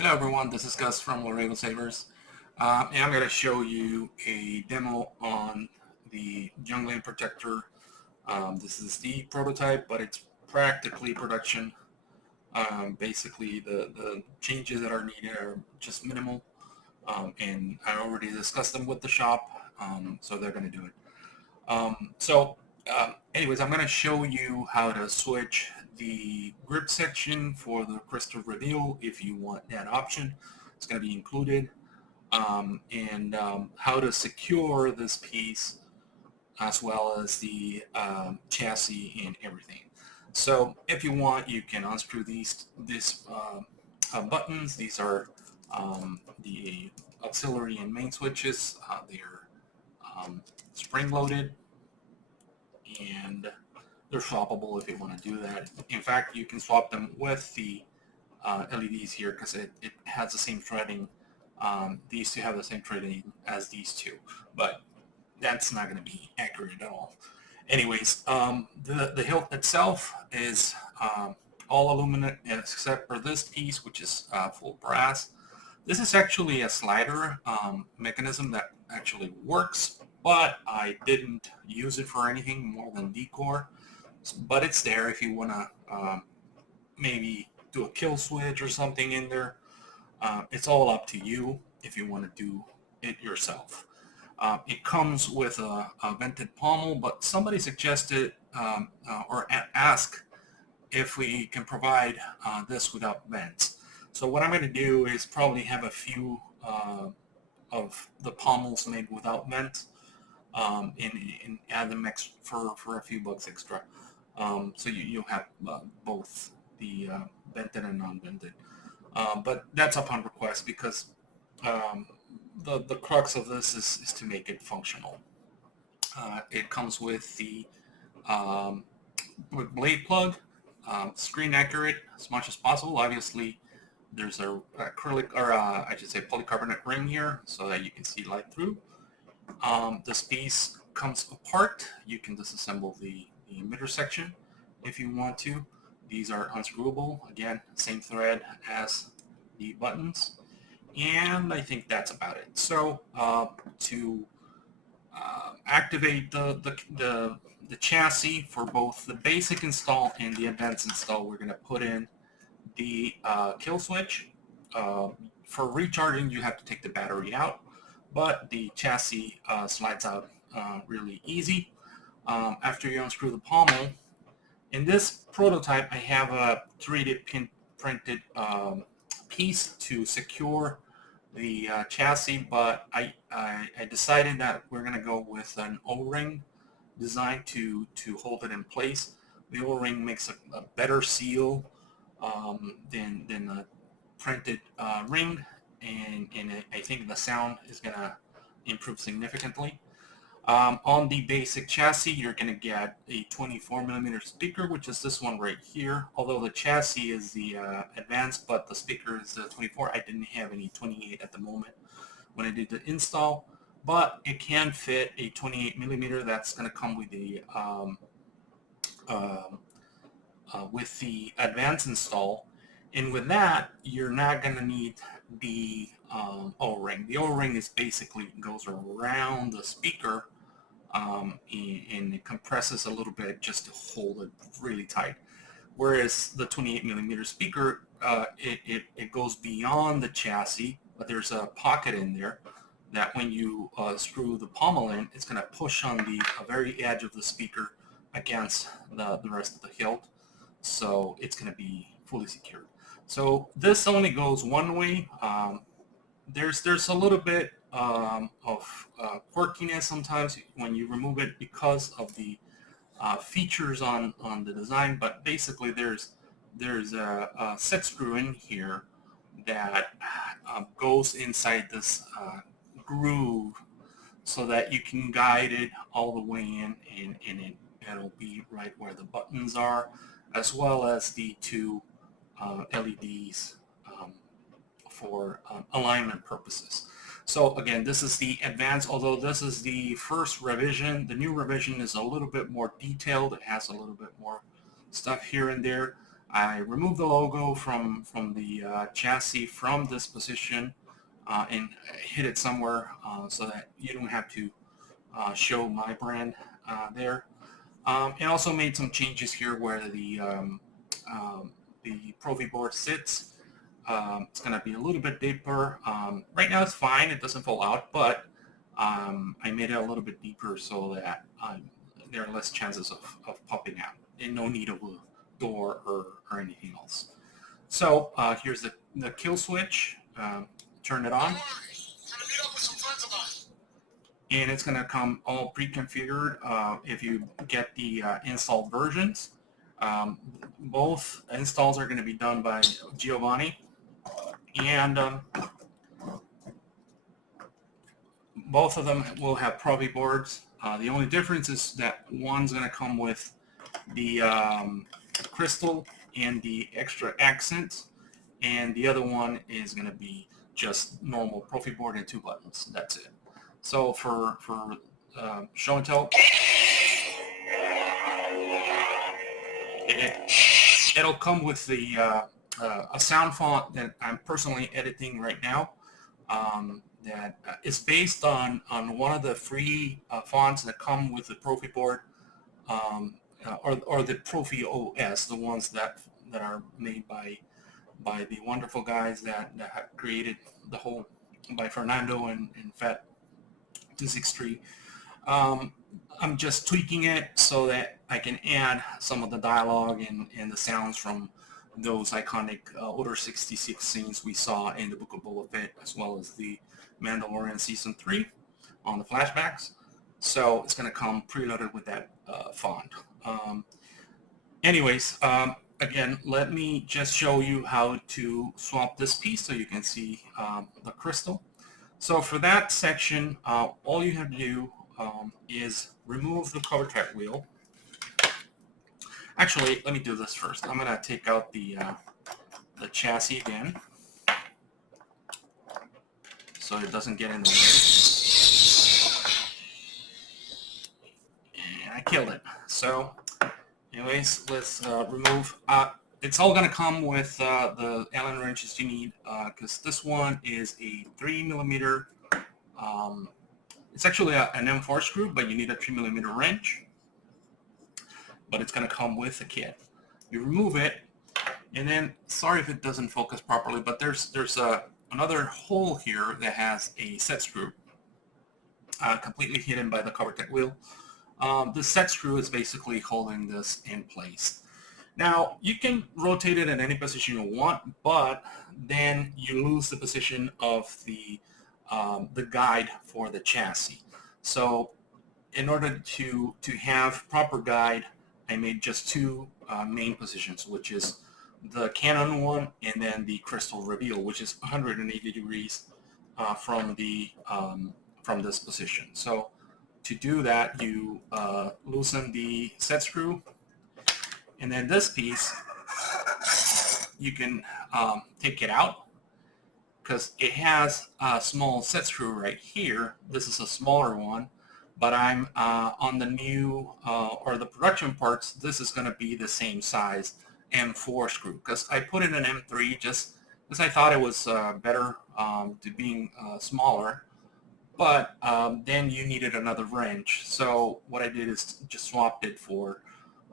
Hello everyone, this is Gus from Laredo Sabers, and I'm going to show you a demo on the Youngling protector. This is the prototype, but it's practically production. Basically, the changes that are needed are just minimal, and I already discussed them with the shop, so they're going to do it. Anyways, I'm going to show you how to switch the grip section for the crystal reveal if you want that option. It's going to be included. And how to secure this piece as well as the chassis and everything. So if you want, you can unscrew these buttons. These are the auxiliary and main switches. They're spring-loaded, and they're swappable if you want to do that. In fact, you can swap them with the LEDs here because it has the same threading. These two have the same threading as these two, but that's not going to be accurate at all. Anyways, the hilt itself is all aluminum except for this piece, which is full brass. This is actually a slider mechanism that actually works, but I didn't use it for anything more than decor. But it's there if you want to maybe do a kill switch or something in there. It's all up to you if you want to do it yourself. It comes with a vented pommel, but somebody suggested or asked if we can provide this without vents. So what I'm going to do is probably have a few of the pommels made without vents and add them for a few bucks extra. So you'll have both the vented and non-vented. But that's upon request because the crux of this is to make it functional. It comes with the blade plug, screen accurate as much as possible. Obviously, there's a acrylic, or I should say polycarbonate ring here so that you can see light through. This piece comes apart. You can disassemble the emitter section if you want to. These are unscrewable. Again, same thread as the buttons. And I think that's about it. So to activate the chassis for both the basic install and the advanced install, we're going to put in the kill switch. For recharging, you have to take the battery out, but the chassis slides out really easy. After you unscrew the pommel, in this prototype, I have a 3D printed piece to secure the chassis, but I decided that we're going to go with an O-ring design to hold it in place. The O-ring makes a better seal than a printed ring, and I think the sound is going to improve significantly. On the basic chassis, you're going to get a 24mm speaker, which is this one right here. Although the chassis is the advanced, but the speaker is the 24. I didn't have any 28 at the moment when I did the install, but it can fit a 28mm. That's going to come with the advanced install. And with that, you're not going to need the O-ring. The O-ring is basically goes around the speaker and it compresses a little bit just to hold it really tight. Whereas the 28mm speaker, it goes beyond the chassis, but there's a pocket in there that when you screw the pommel in, it's going to push on the very edge of the speaker against the rest of the hilt. So it's going to be fully secured. So this only goes one way. There's a little bit of quirkiness sometimes when you remove it because of the features on the design, but basically there's a set screw in here that goes inside this groove so that you can guide it all the way in, and it'll be right where the buttons are, as well as the two LEDs for alignment purposes. So again, this is the advanced, although this is the first revision. The new revision is a little bit more detailed. It has a little bit more stuff here and there. I remove the logo from the chassis from this position and hit it somewhere so that you don't have to show my brand there. And also made some changes here where the Profi board sits. It's going to be a little bit deeper. Right now it's fine, it doesn't fall out, but I made it a little bit deeper so that there are less chances of popping out and no need of a door or anything else. So here's the kill switch. Turn it on. And it's going to come all pre-configured if you get the installed versions. Both installs are going to be done by Giovanni, and both of them will have Profi boards. The only difference is that one's going to come with the crystal and the extra accent, and the other one is going to be just normal Profi board and 2 buttons. That's it. So for show and tell, it'll come with the a sound font that I'm personally editing right now. That is based on one of the free fonts that come with the Profi board, or the Profi OS, the ones that are made by the wonderful guys that have created the whole, by Fernando and Fat 263. I'm just tweaking it so that I can add some of the dialogue and the sounds from those iconic Order 66 scenes we saw in the Book of Boba Fett, as well as the Mandalorian Season 3 on the flashbacks. So it's going to come preloaded with that font. Anyways, again, let me just show you how to swap this piece so you can see the crystal. So for that section, all you have to do is remove the cover track wheel. Actually, let me do this first. I'm going to take out the chassis again so it doesn't get in the way. And I killed it. So anyways, let's remove. It's all going to come with the Allen wrenches you need, because this one is a 3mm. It's actually an M4 screw, but you need a 3mm wrench. But it's going to come with the kit. You remove it, and then, sorry if it doesn't focus properly, but there's another hole here that has a set screw, completely hidden by the cover tech wheel. The set screw is basically holding this in place. Now, you can rotate it in any position you want, but then you lose the position of the guide for the chassis. So in order to have proper guide, I made just 2 main positions, which is the cannon one and then the crystal reveal, which is 180 degrees from this position. So to do that, you loosen the set screw, and then this piece, you can take it out because it has a small set screw right here. This is a smaller one, but I'm on the new or the production parts, this is going to be the same size M4 screw, because I put in an M3 just because I thought it was better to being smaller, but then you needed another wrench. So what I did is just swapped it for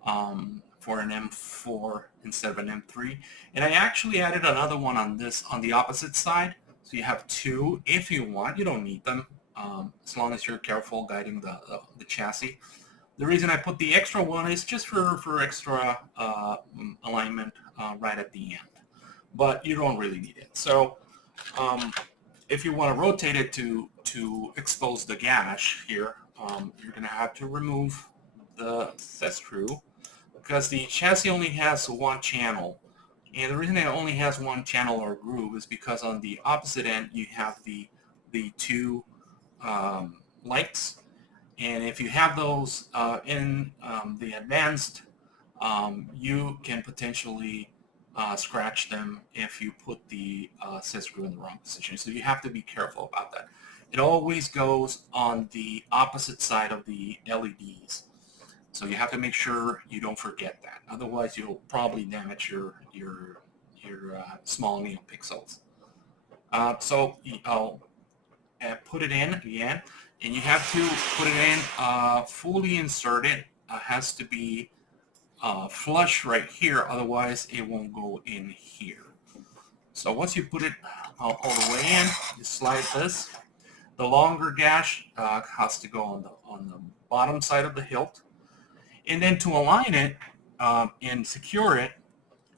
an M4 instead of an M3, and I actually added another one on the opposite side, so you have 2 if you want. You don't need them as long as you're careful guiding the chassis. The reason I put the extra one is just for extra alignment right at the end, but you don't really need it. So if you want to rotate it to expose the gash here, you're going to have to remove the set screw, because the chassis only has 1 channel. And the reason it only has 1 channel or groove is because on the opposite end you have the 2 lights, and if you have those in the advanced, you can potentially scratch them if you put the set screw in the wrong position. So you have to be careful about that. It always goes on the opposite side of the LEDs. So you have to make sure you don't forget that. Otherwise, you'll probably damage your small neopixels. So I'll put it in again, and you have to put it in fully inserted. Has to be flush right here, otherwise it won't go in here. So once you put it all the way in, you slide this. The longer gash has to go on the bottom side of the hilt, and then to align it and secure it,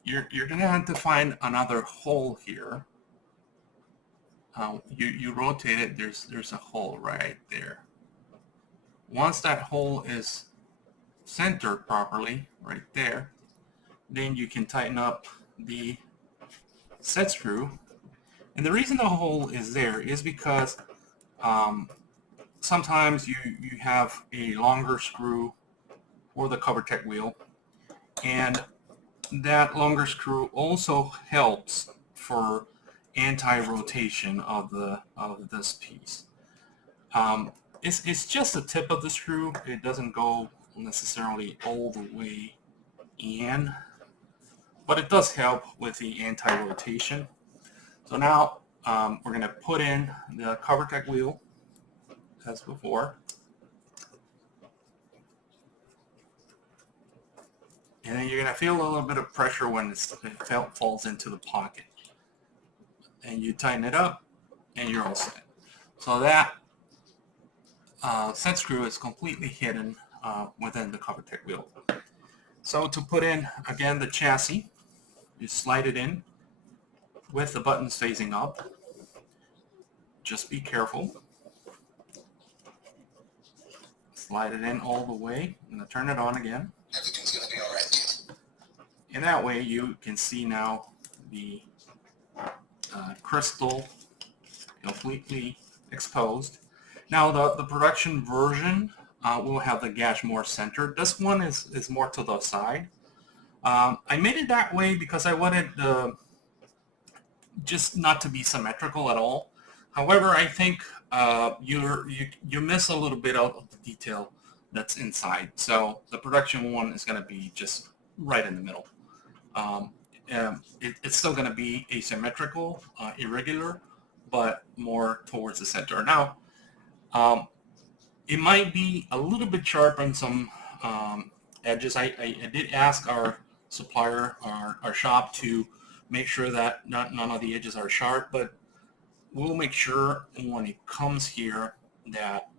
you're gonna have to find another hole here. You rotate it. There's a hole right there. Once that hole is centered properly, right there, then you can tighten up the set screw. And the reason the hole is there is because sometimes you have a longer screw for the CoverTech wheel, and that longer screw also helps for anti-rotation of this piece. It's just the tip of the screw. It doesn't go necessarily all the way in, but it does help with the anti-rotation. So now we're going to put in the CoverTech wheel as before. And then you're going to feel a little bit of pressure when it falls into the pocket. And you tighten it up, and you're all set. So that set screw is completely hidden within the CoverTech wheel. So to put in, again, the chassis, you slide it in with the buttons facing up. Just be careful. Slide it in all the way. I'm going to turn it on again. Everything's going to be all right, kid. And that way you can see now the crystal completely exposed. Now the production version will have the gash more centered. This one is more to the side. I made it that way because I wanted just not to be symmetrical at all. However, I think you miss a little bit out of the detail that's inside. So the production one is going to be just right in the middle. It's still going to be asymmetrical, irregular, but more towards the center. Now, it might be a little bit sharp on some edges. I did ask our supplier, our shop, to make sure that none of the edges are sharp, but we'll make sure when it comes here that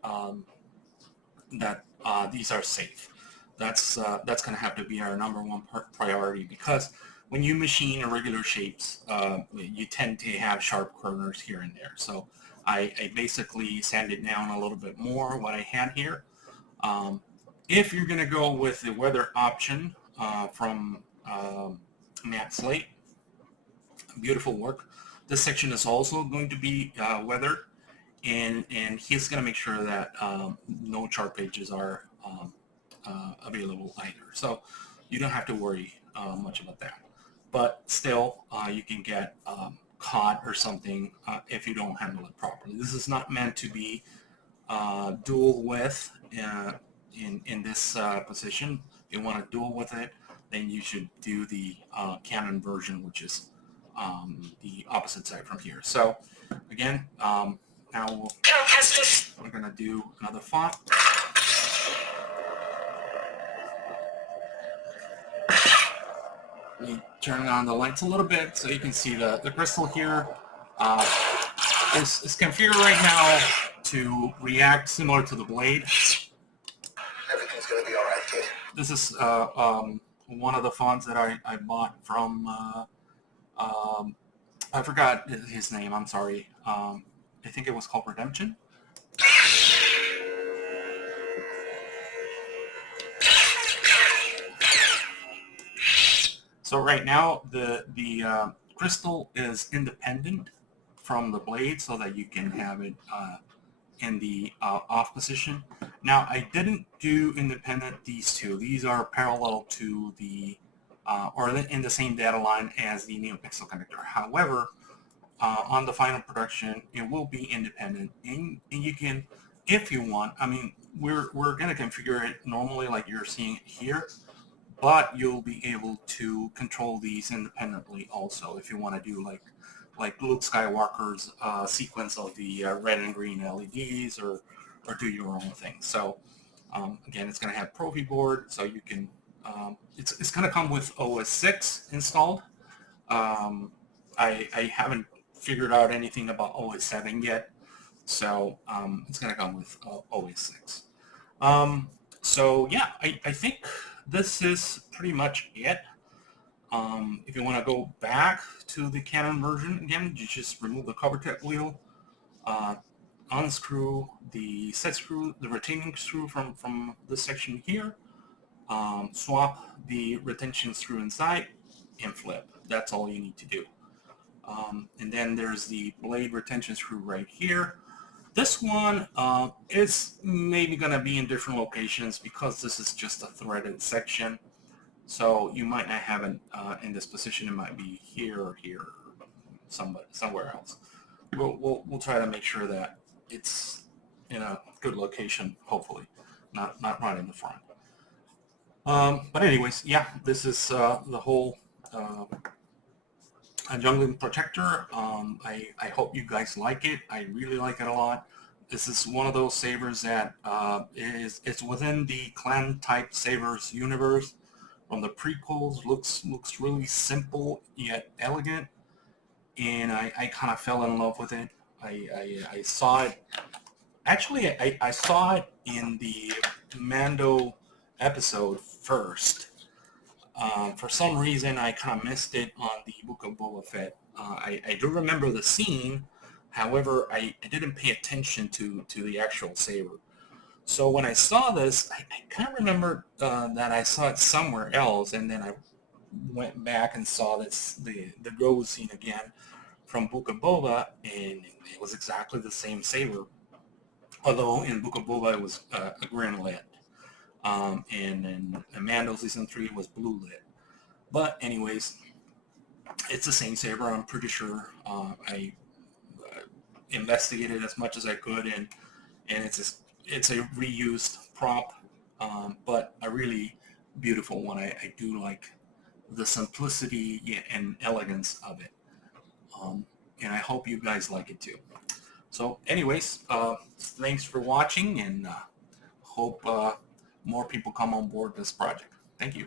these are safe. That's going to have to be our number one priority, because when you machine irregular shapes, you tend to have sharp corners here and there. So I basically sanded down a little bit more what I had here. If you're going to go with the weather option from Matte Slate, beautiful work. This section is also going to be weathered, and he's going to make sure that no sharp edges are available either. So you don't have to worry much about that. But still, you can get caught or something if you don't handle it properly. This is not meant to be dual width in this position. If you want to dual with it, then you should do the Canon version, which is the opposite side from here. So again, now we're going to do another font. Let me turn on the lights a little bit so you can see the crystal here. Is configured right now to react similar to the blade. Everything's going to be all right, kid. This is one of the fonts that I bought from, I forgot his name, I'm sorry. I think it was called Redemption. So right now the crystal is independent from the blade so that you can have it in the off position. Now I didn't do independent these two. These are parallel to the or in the same data line as the NeoPixel connector. However, on the final production, it will be independent, and you can if you want, I mean, we're going to configure it normally like you're seeing it here, but you'll be able to control these independently also if you want to do like Luke Skywalker's sequence of the red and green LEDs, or do your own thing. So again, it's going to have Profi board, so you can it's going to come with OS 6 installed. I haven't figured out anything about OS 7 yet, so it's going to come with OS 6. So yeah, I think this is pretty much it. If you want to go back to the Canon version again, you just remove the cover tech wheel, unscrew the set screw, the retaining screw from this section here, swap the retention screw inside, and flip. That's all you need to do. And then there's the blade retention screw right here. This one is maybe going to be in different locations because this is just a threaded section. So you might not have it in this position. It might be here or here, or somewhere else. We'll try to make sure that it's in a good location, hopefully, not right in the front. But anyways, yeah, this is the whole Youngling protector. I hope you guys like it. I really like it a lot. This is one of those sabers that it's within the clan type sabers universe. From the prequels, looks really simple yet elegant, and I kind of fell in love with it. I saw it. Actually, I saw it in the Mando episode first. For some reason, I kind of missed it on the Book of Boba Fett. I do remember the scene, however, I didn't pay attention to the actual saber. So when I saw this, I kind of remember that I saw it somewhere else, and then I went back and saw the Rose scene again from Book of Boba, and it was exactly the same saber. Although in Book of Boba it was a green lit, and in Mando Season 3 it was blue lit. But anyways, it's the same saber. I'm pretty sure. I investigated as much as I could, and it's a reused prop, but a really beautiful one. I do like the simplicity and elegance of it, and I hope you guys like it too. So anyways, thanks for watching, and hope more people come on board this project. Thank you.